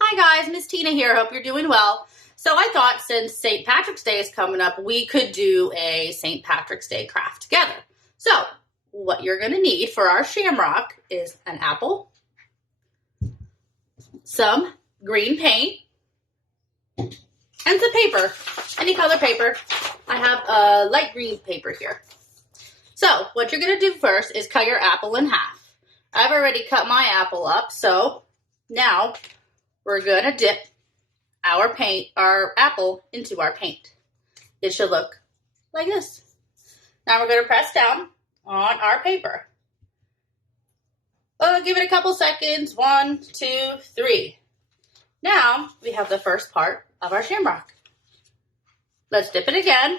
Hi guys, Miss Tina here. Hope you're doing well. So I thought since St. Patrick's Day is coming up, we could do a St. Patrick's Day craft together. So what you're going to need for our shamrock is an apple, some green paint, and some paper, any color paper. I have a light green paper here. So what you're going to do first is cut your apple in half. I've already cut my apple up, so now we're going to dip our apple into our paint. It should look like this. Now we're going to press down on our paper. Give it a couple seconds. 1, 2, 3. Now we have the first part of our shamrock. Let's dip it again.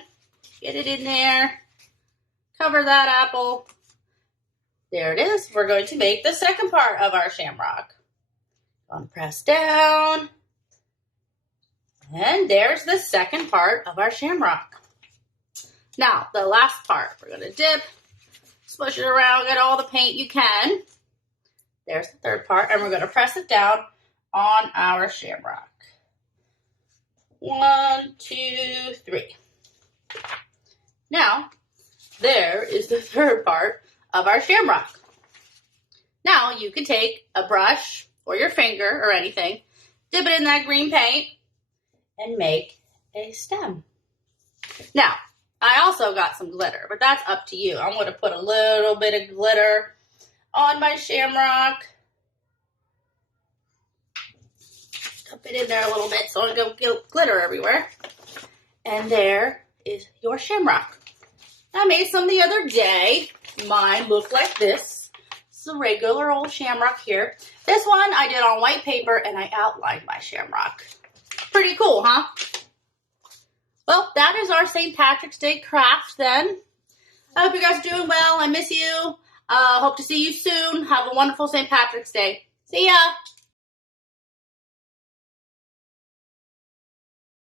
Get it in there. Cover that apple. There it is. We're going to make the second part of our shamrock. Press down. And there's the second part of our shamrock. Now, the last part, we're going to dip, smush it around, get all the paint you can. There's the third part, and we're going to press it down on our shamrock. 1, 2, 3. Now, there is the third part of our shamrock. Now, you can take a brush or your finger or anything, dip it in that green paint, and make a stem. Now, I also got some glitter, but that's up to you. I'm going to put a little bit of glitter on my shamrock. Cup it in there a little bit so I don't get glitter everywhere. And there is your shamrock. I made some the other day. Mine looked like this. It's a regular old shamrock here. This one I did on white paper and I outlined my shamrock. Pretty cool, huh? Well, that is our St. Patrick's Day craft then. I hope you guys are doing well. I miss you. Hope to see you soon. Have a wonderful St. Patrick's Day. See ya.